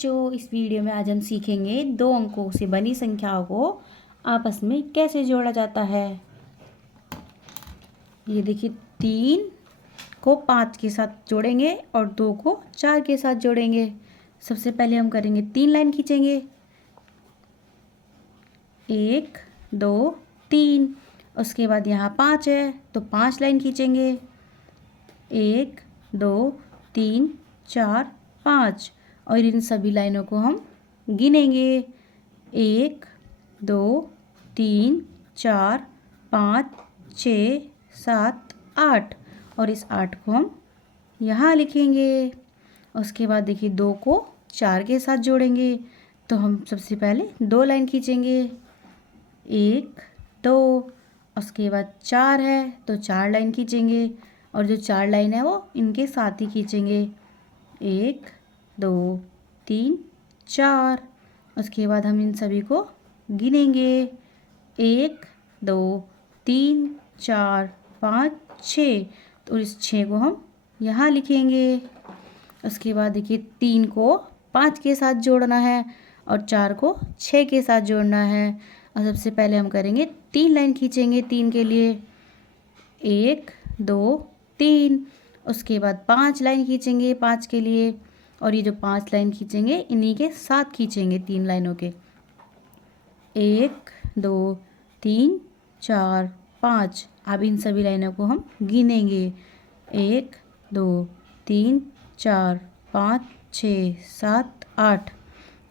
जो इस वीडियो में आज हम सीखेंगे दो अंकों से बनी संख्याओं को आपस में कैसे जोड़ा जाता है। ये देखिए 3 को 5 के साथ जोड़ेंगे और 2 को 4 के साथ जोड़ेंगे। सबसे पहले हम करेंगे 3 लाइन खींचेंगे, 1 2 3। उसके बाद यहाँ 5 है तो 5 लाइन खींचेंगे, 1 2 3 4 5। और इन सभी लाइनों को हम गिनेंगे, 1 2 3 4 5 6 7 8। और इस 8 को हम यहाँ लिखेंगे। उसके बाद देखिए 2 को 4 के साथ जोड़ेंगे तो हम सबसे पहले 2 लाइन खींचेंगे, 1 2। उसके बाद 4 है तो 4 लाइन खींचेंगे और जो 4 लाइन है वो इनके साथ ही खींचेंगे, 1 2 3 4। उसके बाद हम इन सभी को गिनेंगे, 1 2 3 4 5 6। तो इस 6 को हम यहाँ लिखेंगे। उसके बाद देखिए 3 को 5 के साथ जोड़ना है और 4 को 6 के साथ जोड़ना है। और सबसे पहले हम करेंगे 3 लाइन खींचेंगे 3 के लिए, 1 2 3। उसके बाद 5 लाइन खींचेंगे 5 के लिए और ये जो 5 लाइन खींचेंगे इन्हीं के साथ खींचेंगे 3 लाइनों के, 1 2 3 4 5। अब इन सभी लाइनों को हम गिनेंगे, 1 2 3 4 5 6 7 8।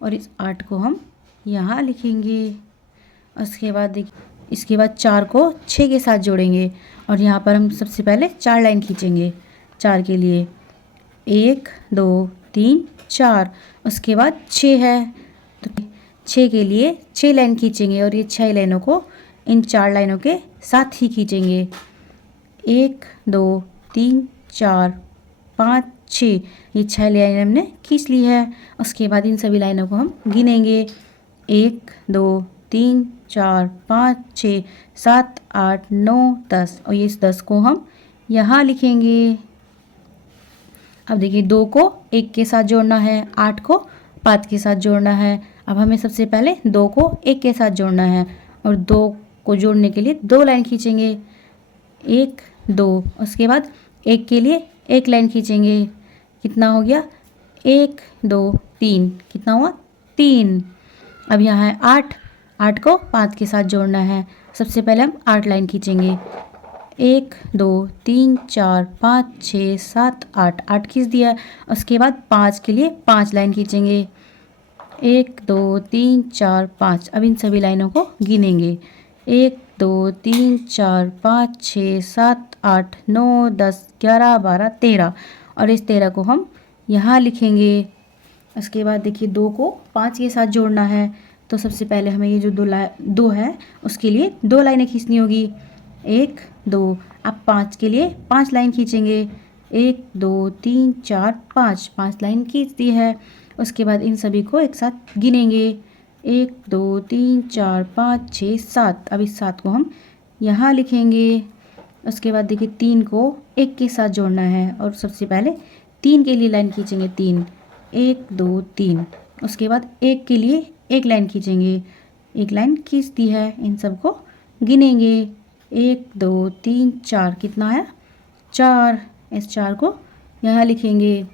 और इस 8 को हम यहाँ लिखेंगे। उसके बाद देखिए इसके बाद 4 को 6 के साथ जोड़ेंगे और यहाँ पर हम सबसे पहले 4 लाइन खींचेंगे 4 के लिए, 1 2 3 4। उसके बाद 6 है तो 6 के लिए 6 लाइन खींचेंगे और ये 6 लाइनों को इन 4 लाइनों के साथ ही खींचेंगे, 1 2 3 4 5 6। ये 6 लाइन हमने खींच ली है। उसके बाद इन सभी लाइनों को हम गिनेंगे, 1 2 3 4 5 6 7 8 9 10। और ये इस 10 को हम यहाँ लिखेंगे। अब देखिए 2 को 1 के साथ जोड़ना है, 8 को 5 के साथ जोड़ना है। अब हमें सबसे पहले 2 को 1 के साथ जोड़ना है और 2 को जोड़ने के लिए 2 लाइन खींचेंगे, 1 2। उसके बाद 1 के लिए 1 लाइन खींचेंगे, कितना हो गया 1 2 3। कितना हुआ 3। अब यहाँ है 8, 8 को 5 के साथ जोड़ना है। सबसे पहले हम 8 लाइन खींचेंगे, 1 2 3 4 5 6 7 8। 8 खींच दिया। उसके बाद 5 के लिए 5 लाइन खींचेंगे, 1 2 3 4 5। अब इन सभी लाइनों को गिनेंगे, 1 2 3 4 5 6 7 8 9 10 11 12 13। और इस 13 को हम यहाँ लिखेंगे। उसके बाद देखिए 2 को 5 के साथ जोड़ना है तो सबसे पहले हमें ये जो 2 है उसके लिए 2 लाइनें खींचनी होगी, 1 2। अब 5 के लिए 5 लाइन खींचेंगे, 1 2 3 4 5। 5 लाइन खींच दी है। उसके बाद इन सभी को एक साथ गिनेंगे, 1 2 3 4 5 6 7। अब इस 7 को हम यहाँ लिखेंगे। उसके बाद देखिए 3 को 1 के साथ जोड़ना है और सबसे पहले 3 के लिए लाइन खींचेंगे, 3 1 2 3। उसके बाद 1 के लिए 1 लाइन खींचेंगे, 1 लाइन खींच दी है। इन सबको गिनेंगे, 1 2 3 4। कितना है 4। इस 4 को यहाँ लिखेंगे।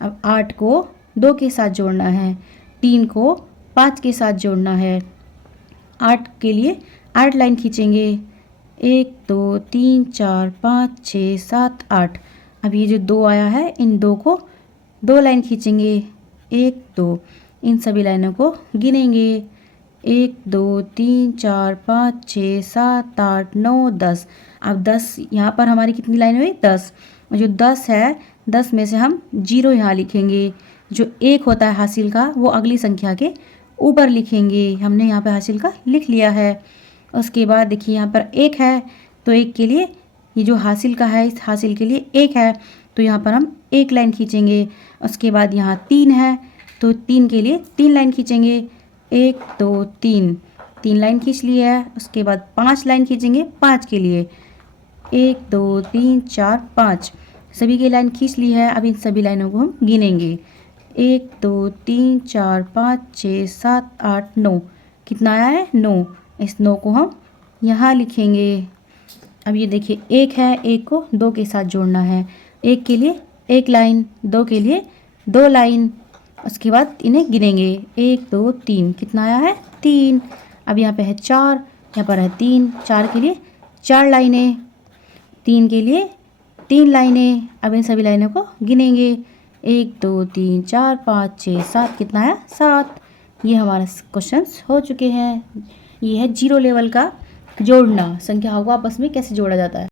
अब 8 को 2 के साथ जोड़ना है, 3 को 5 के साथ जोड़ना है। 8 के लिए 8 लाइन खींचेंगे, 1 2 3 4 5 6 7 8। अब ये जो 2 आया है इन 2 को 2 लाइन खींचेंगे, 1 2। इन सभी लाइनों को गिनेंगे, 1 2 3 4 5 6 7 8 9 10। अब 10 यहाँ पर हमारी कितनी लाइन हुई 10। और जो 10 है 10 में से हम 0 यहाँ लिखेंगे। जो 1 होता है हासिल का वो अगली संख्या के ऊपर लिखेंगे। हमने यहाँ पे हासिल का लिख लिया है। उसके बाद देखिए यहाँ पर 1 है तो 1 के लिए ये जो हासिल का है इस हासिल के लिए 1 है तो यहाँ पर हम 1 लाइन खींचेंगे। उसके बाद यहाँ 3 है तो 3 के लिए 3 लाइन खींचेंगे, 1 2 3। 3 लाइन खींच ली है। उसके बाद 5 लाइन खींचेंगे 5 के लिए, 1 2 3 4 5। सभी की लाइन खींच ली है। अब इन सभी लाइनों को हम गिनेंगे, 1 2 3 4 5 6 7 8 9। कितना आया है? 9। इस 9 को हम यहाँ लिखेंगे। अब ये देखिए, एक है, एक को 2 के साथ जोड़ना है। एक के लिए एक लाइन, 2 के लिए 2 लाइन। उसके बाद इन्हें गिनेंगे, 1 2 3। कितना आया है? 3। अब यहाँ पे है 4, यहाँ पर है 3। 4 के लिए 4 लाइनें, 3 के लिए 3 लाइनें। अब इन सभी लाइनों को गिनेंगे, 1 2 3 4 5 6 7। कितना आया? 7। ये हमारे क्वेश्चंस हो चुके हैं। ये है जीरो लेवल का जोड़ना, संख्याओं को आपस में कैसे जोड़ा जाता है।